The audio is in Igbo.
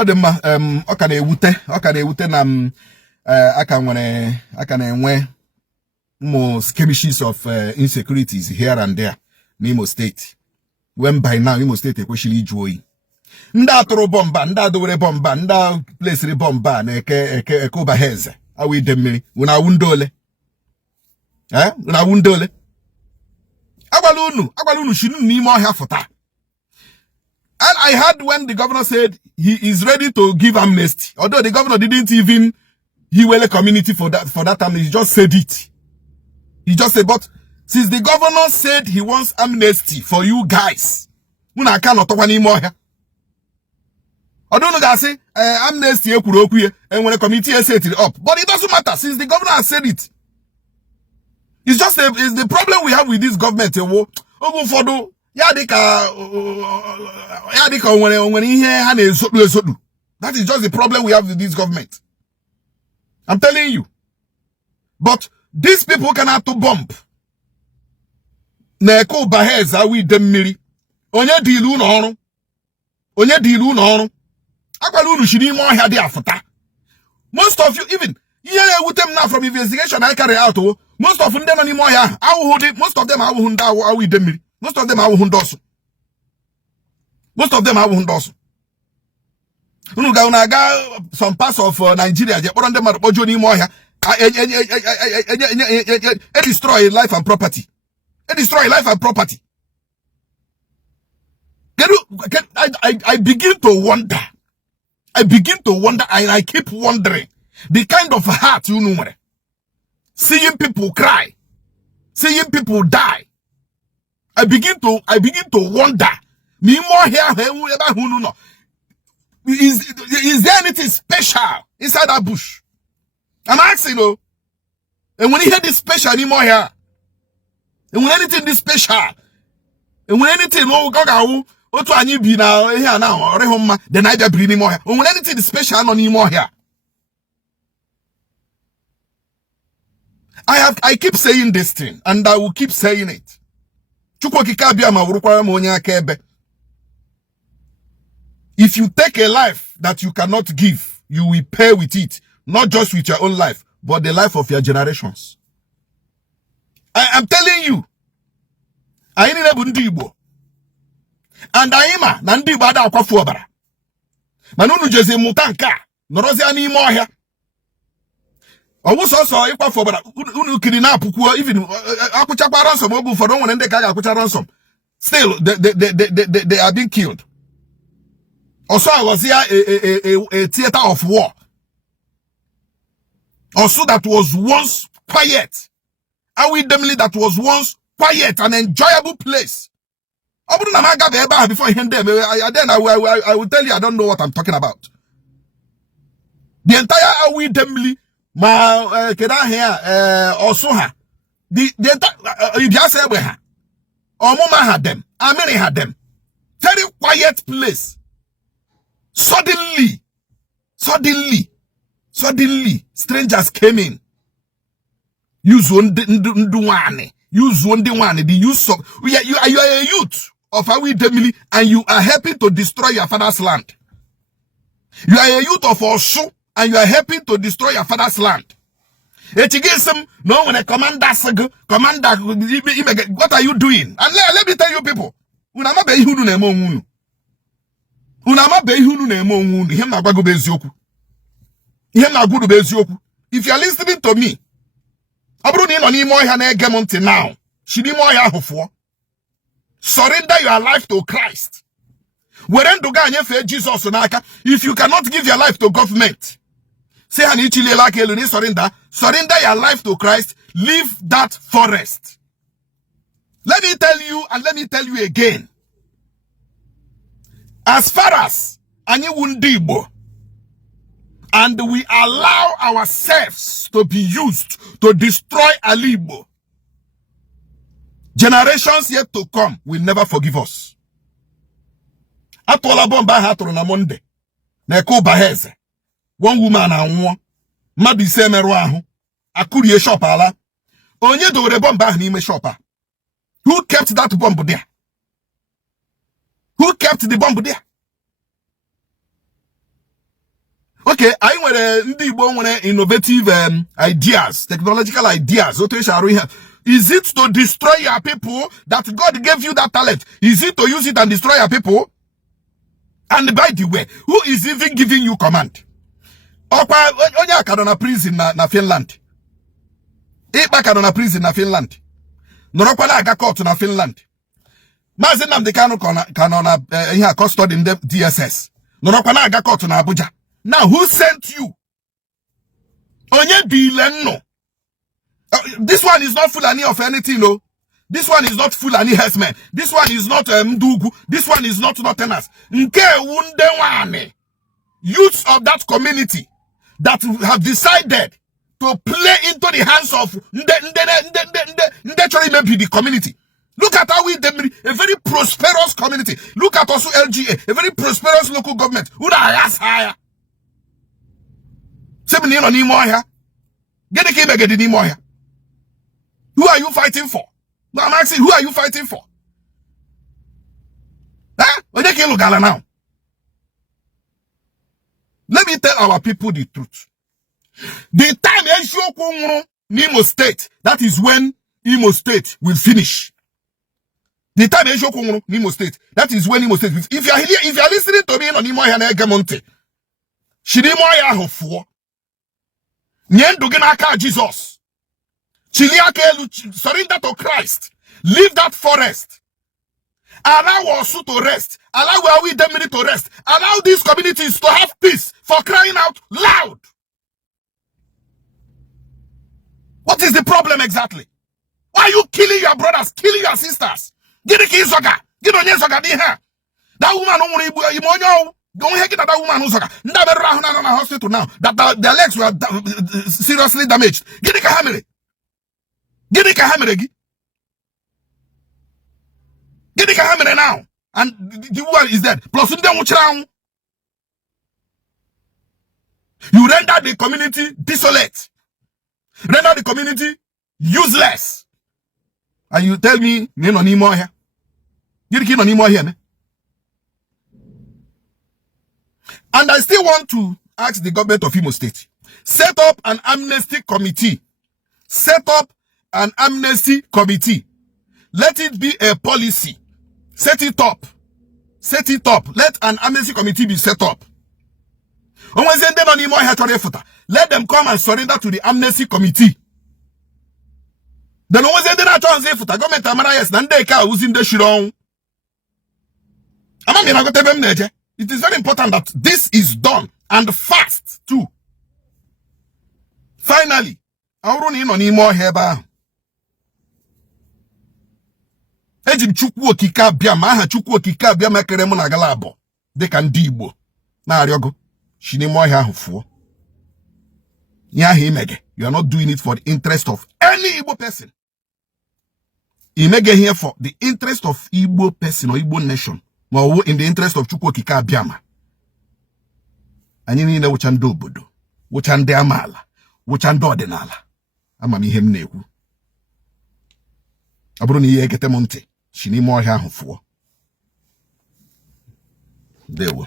Odema okane ewute na aka na-enwe more skirmishes of insecurities here and there in Imo State. When by now Imo State ekwesịrị ịjụ oyi. Ndị atụrụ bomba, ndị adowere bomba, ndị plesiri bomba na eke Ubaheze. Awu ide mmiri. Una wundole. Una wundole. Agwala unu shinu n'ime ọhịa fụta. And I heard when the governor said he is ready to give amnesty. Although the governor didn't even heal the community for that time, he just said it. He just said, but since the governor said he wants amnesty for you guys, I cannot talk anymore here. I don't know that say amnesty and when the committee has set it up. But it doesn't matter since the governor has said it. It's just it's the problem we have with this government. That is just the problem we have with this government. I'm telling you. But these people cannot to bump. Neko baheza we demiri. Onye dilu no. Onye dilu no. Akwalu shini mo hade afota. Most of you even here with them now from investigation I carry out. Most of them anymore here. Most of them are we demiri. Most of them are hundos. Most of them are hundos. Some parts of Nigeria, they destroy life and property. They destroy life and property. I begin to wonder. I begin to wonder, and I keep wondering the kind of heart you know. Seeing people cry, seeing people die. I begin to wonder. Me more here, is there anything special inside that bush? I'm asking you. And when you hear this special anymore here, and when anything this special, and when anything then I don't bring anymore here. And when anything is special no anymore here. I keep saying this thing, and I will keep saying it. If you take a life that you cannot give, you will pay with it. Not just with your own life, but the life of your generations. I am telling you. I need a bundibo. And I am Nandi Bada Kwafuabara. Manunu Jose Mutanka. Norozi ani moya. I was also a Kwafuabara. Unukina Pukua, even Akuchapa ransom, Obu for one and the Kaka ransom. Still, they are being killed. Also, I was here a theater of war. Also, that was once quiet. That was once quiet, an enjoyable place. Before I hand them, then I will tell you I don't know what I'm talking about. The entire Awidemli, ma keda here, also ha. The entire you just say we ha. Omuma had them. Amiri had them. Very quiet place. Suddenly, strangers came in. Use one the use of you are a youth of Awi Demili, and you are helping to destroy your father's land. You are a youth of Oshu, and you are helping to destroy your father's land. No, when a commander, what are you doing? And let me tell you people, if you are listening to me, now, surrender your life to Christ. If you cannot give your life to government, surrender your life to Christ, leave that forest. Let me tell you, and let me tell you again. As far as Igbo, and we allow ourselves to be used to destroy Ala Igbo, generations yet to come will never forgive us. Atola bomba hatro na Monday. Neko baheze. One woman and one. Madi se meru ahu. Akuri shop ala. Onye do re bomba ni me shopper. Who kept that bomb there? Who kept the bomb there? Okay, I nwere ndị Igbo nwere innovative ideas, technological ideas. Is it to destroy your people that God gave you that talent? Is it to use it and destroy your people? And by the way, who is even giving you command? Onye akadona prison na Finland. Ikpa kadona prison na Finland. Norokwa na aga court na Finland. Mazi Nnamdi Kanu kanona here custody in the DSS. Norokwa na aga court na Abuja. Now who sent you? Onye bilenno. This one is not Fulani of anything, no. This one is not Fulani herdsmen. This one is not Mdugu. This one is not Northerners. Nke Wundewane. Youths of that community that have decided to play into the hands of maybe the community. Look at how a very prosperous community. Look at also LGA, a very prosperous local government. Who are higher? Who are you fighting for? No, I'm asking, who are you fighting for? Huh? Now. Let me tell our people the truth. The time Imo State, that is when Imo State will finish. The time Imo State, that is when Imo State will finish. If you are listening to me on Imo Hanegamonte, Shirimoya Hofo, Nyenduginaka Jesus, Chiliake, surrender to Christ, leave that forest. Allow us to rest. Allow our demiri to rest. Allow these communities to have peace, for crying out loud. What is the problem exactly? Why are you killing your brothers, killing your sisters? Get the kids, Saga. Get on your Saga. That woman, don't hear that woman who's never around in a hospital now. That their legs were seriously damaged. Get the hammer. Get the hammer. Get the hammer now. And the woman is dead. Plus, you render the community desolate. Render the community useless. And you tell me, no more here. You can't no more here. And I still want to ask the government of Imo State, set up an amnesty committee. Set up an amnesty committee. Let it be a policy. Set it up. Set it up. Let an amnesty committee be set up. Let them come and surrender to the amnesty committee. Then government it is very important that this is done, and fast too. Finally, Ejim chukwu okike bia ma aha chukwu okike bia mekere mu na gala abo de ka ndi Igbo na ariogo shini mo ahia ahufo ya ha imege. You are not doing it for the interest of any Igbo person. Imege here for the interest of Igbo person or Igbo nation, ma in the interest of chukwu okike bia ma anyi ni na wuchando obodo, wuchande amala, wuchando ordinala amami ihe m na-ekwu. Aburu ni ihe ekete mo ntị. Shini mo ahia ahufo. There we go.